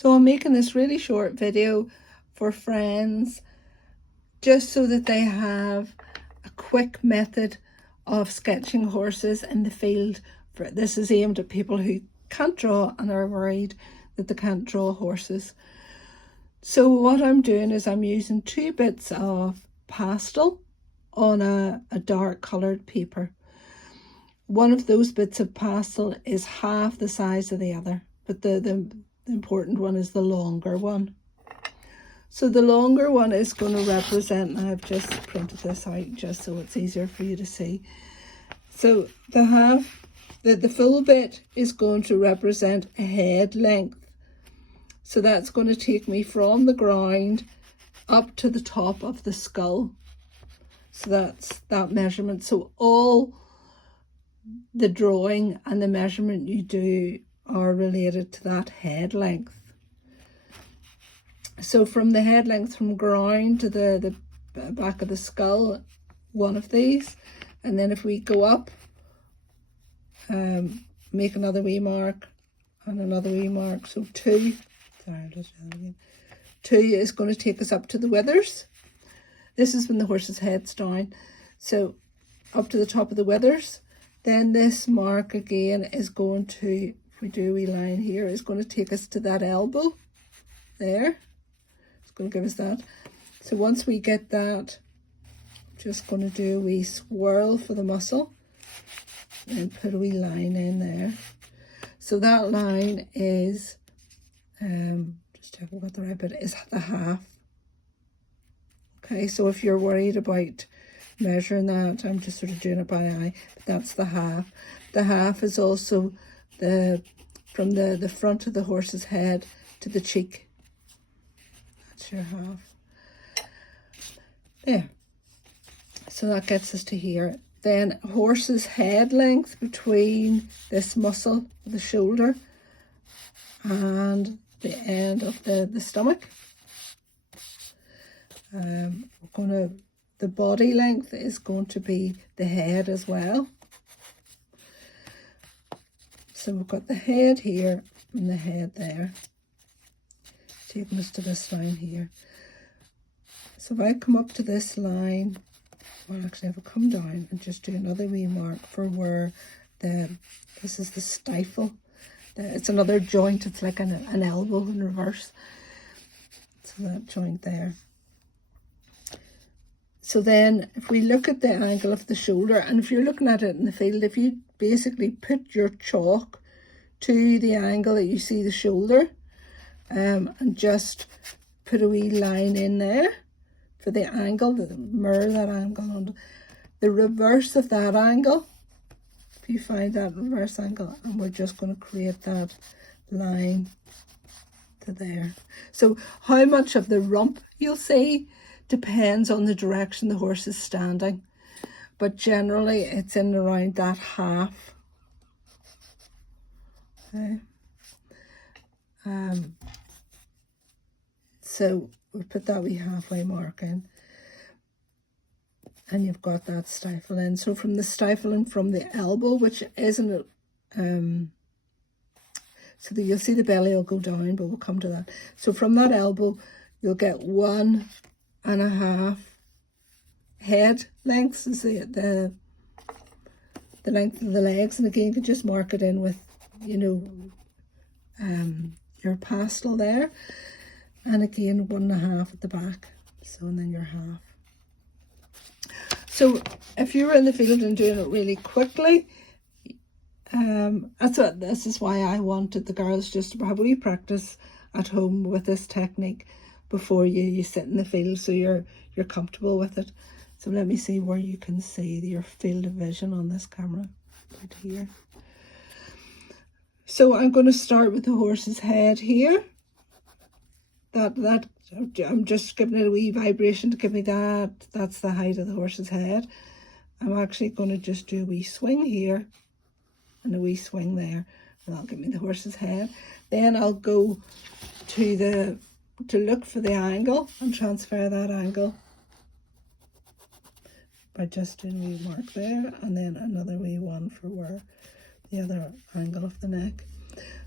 So I'm making this really short video for friends just so that they have a quick method of sketching horses in the field. This is aimed at people who can't draw and are worried that they can't draw horses. So what I'm doing is I'm using 2 bits of pastel on a dark coloured paper. One of those bits of pastel is half the size of the other, but the important one is the longer one. So the longer one is going to represent, and I've just printed this out just so it's easier for you to see. So the full bit is going to represent a head length. So that's going to take me from the ground up to the top of the skull. So that's that measurement. So all the drawing and the measurement you do are related to that head length. So from the head length from ground to the back of the skull, one of these, and then if we go up, make another wee mark and another wee mark. So 2, sorry, I'll just do that again. 2 is going to take us up to the withers. This is when the horse's head's down. So up to the top of the withers. Then this mark again is going to, if we do a wee line here, is going to take us to that elbow there. It's going to give us that. So once we get that, I'm just going to do a wee swirl for the muscle and put a wee line in there. So that line is, just check I've got the right bit, is the half. Okay, so if you're worried about measuring that, I'm just sort of doing it by eye, but that's the half. The half is also from the front of the horse's head to the cheek. That's your half. There. So that gets us to here. Then horse's head length between this muscle, the shoulder, and the end of the stomach. The body length is going to be the head as well. So we've got the head here and the head there, taking us to this line here. So if I come up to this line, well actually if I come down and just do another wee mark for where this is the stifle. It's another joint, it's like an elbow in reverse. So that joint there. So then if we look at the angle of the shoulder, and if you're looking at it in the field, if you basically put your chalk to the angle that you see the shoulder, and just put a wee line in there for the angle, mirror that angle on the reverse of that angle. If you find that reverse angle, and we're just going to create that line to there. So how much of the rump you'll see depends on the direction the horse is standing, but generally it's in around that half. Okay. So we'll put that wee halfway mark in, and you've got that stifle in. So from the stifle and from the elbow, which isn't so that you'll see the belly will go down, but we'll come to that. So from that elbow you'll get 1.5 head lengths is the length of the legs, and again you can just mark it in with, you know, your pastel there, and again 1.5 at the back. So and then your half. So if you were in the field and doing it really quickly, this is why I wanted the girls just to have a wee practice at home with this technique before you sit in the field, so you're comfortable with it. So let me see where you can see your field of vision on this camera right here. So I'm going to start with the horse's head here. That I'm just giving it a wee vibration to give me that. That's the height of the horse's head. I'm actually going to just do a wee swing here and a wee swing there, and that'll give me the horse's head. Then I'll go to look for the angle and transfer that angle by just doing a wee mark there, and then another wee one for where the other angle of the neck.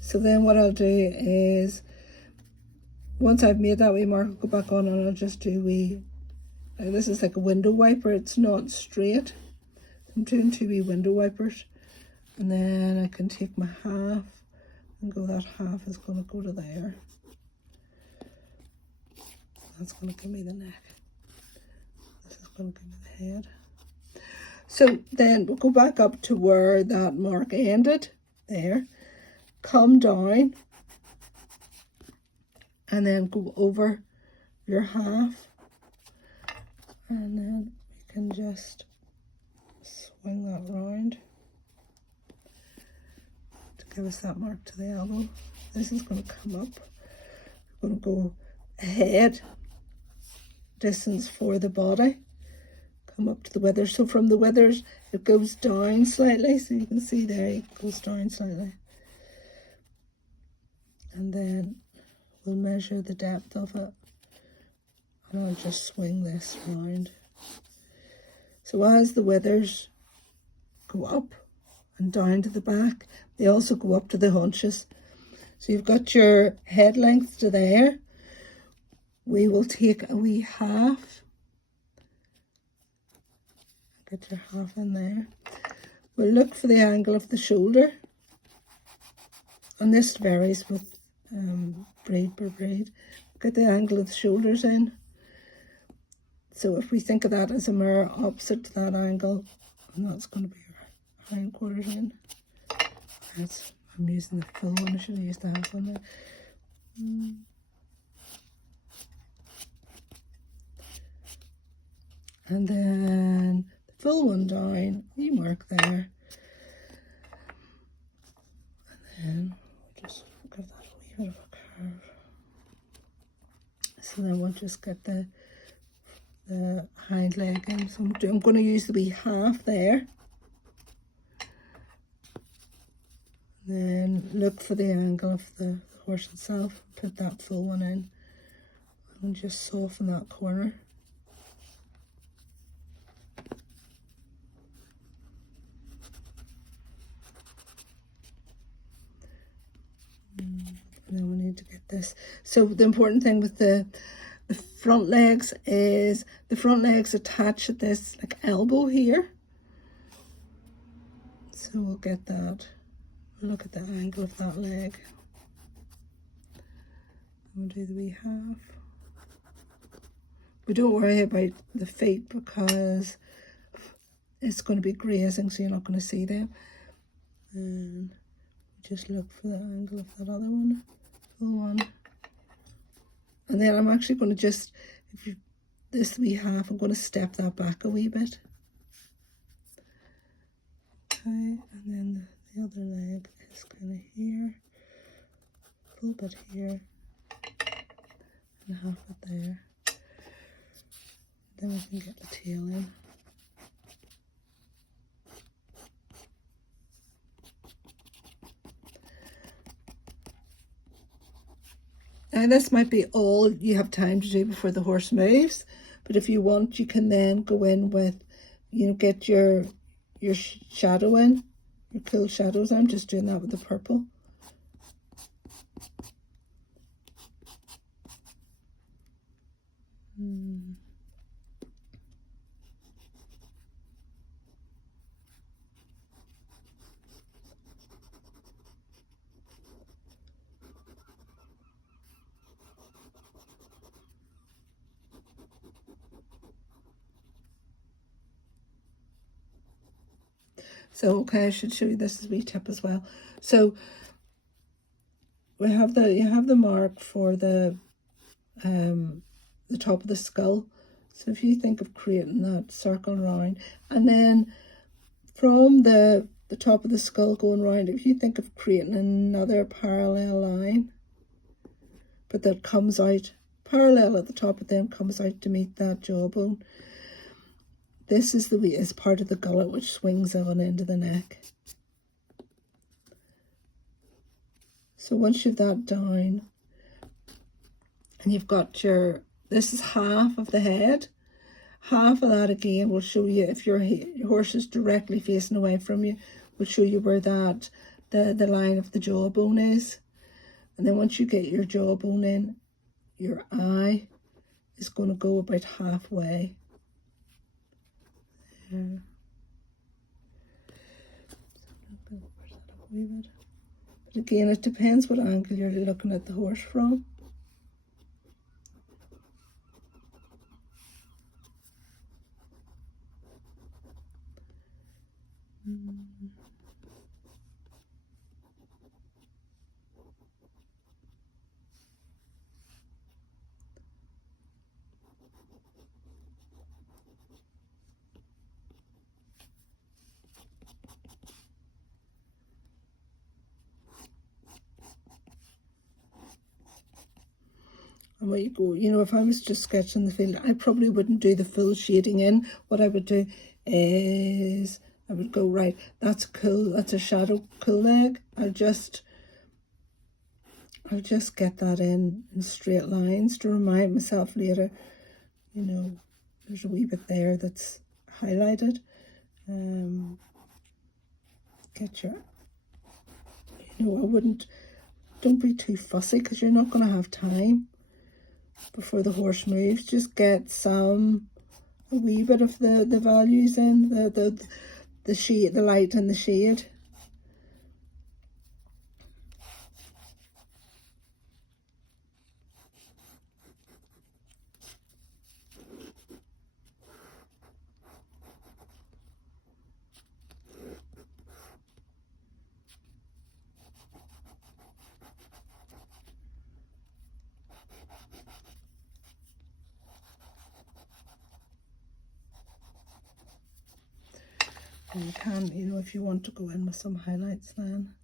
So then what I'll do is once I've made that wee mark, I'll go back on and I'll just do wee, this is like a window wiper, it's not straight. I'm doing 2 wee window wipers, and then I can take my half and go, that half is going to go to there. That's going to give me the neck. This is going to give me the head. So then we'll go back up to where that mark ended, there, come down, and then go over your half, and then we can just swing that round to give us that mark to the elbow. This is going to come up. We're going to go ahead distance for the body, come up to the withers. So from the withers it goes down slightly, so you can see there it goes down slightly, and then we'll measure the depth of it, and I'll just swing this round. So as the withers go up and down to the back, they also go up to the haunches. So you've got your head length to there. We will take a wee half, get your half in there. We'll look for the angle of the shoulder, and this varies with breed per breed. Get the angle of the shoulders in. So if we think of that as a mirror opposite to that angle, and that's going to be our hindquarters in. I'm using the full one, I should have used the half one there. And then the full one down, you mark there. And then we'll just give that a wee bit of a curve. So then we'll just get the hind leg in. So I'm going to use the wee half there. Then look for the angle of the horse itself. Put that full one in. And just soften that corner. And then we need to get this. So the important thing with the front legs is the front legs attach at this like elbow here. So we'll get that. Look at the angle of that leg. We'll do the wee half. We don't worry about the feet because it's going to be grazing, so you're not going to see them. And just look for the angle of that other one, full one. And then I'm actually going to just, this wee half, I'm going to step that back a wee bit. Okay, and then the other leg is kind of here, a little bit here, and half it there. Then we can get the tail in. Now this might be all you have time to do before the horse moves, but if you want, you can then go in with, get your shadow in, your cool shadows. I'm just doing that with the purple. So, okay, I should show you this as a wee tip as well. So we have you have the mark for the top of the skull. So if you think of creating that circle round, and then from the top of the skull going round, if you think of creating another parallel line, but that comes out parallel at the top, but then comes out to meet that jawbone. This is is part of the gullet which swings on into the neck. So once you've that down, and you've got this is half of the head. Half of that again will show you, if your horse is directly facing away from you, will show you where the line of the jawbone is. And then once you get your jawbone in, your eye is going to go about halfway. There. But again, it depends what angle you're looking at the horse from. And what you go, you know, if I was just sketching the field, I probably wouldn't do the full shading in. What I would do is I would go, right, that's cool, that's a shadow cool leg. I'll just get that in straight lines to remind myself later, you know, there's a wee bit there that's highlighted. Get your, you know, don't be too fussy because you're not going to have time before the horse moves. Just get a wee bit of the values in, the shade, the light and the shade. And you can, you know, if you want to go in with some highlights then.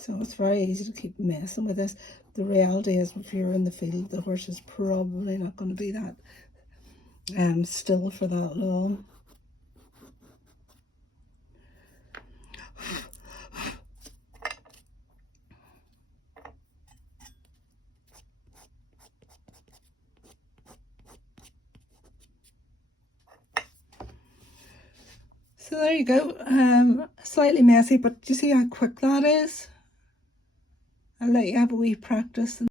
So it's very easy to keep messing with this. The reality is, if you're in the field, the horse is probably not going to be that still for that long. So there you go. Slightly messy, but do you see how quick that is? I'll let you have a wee practice.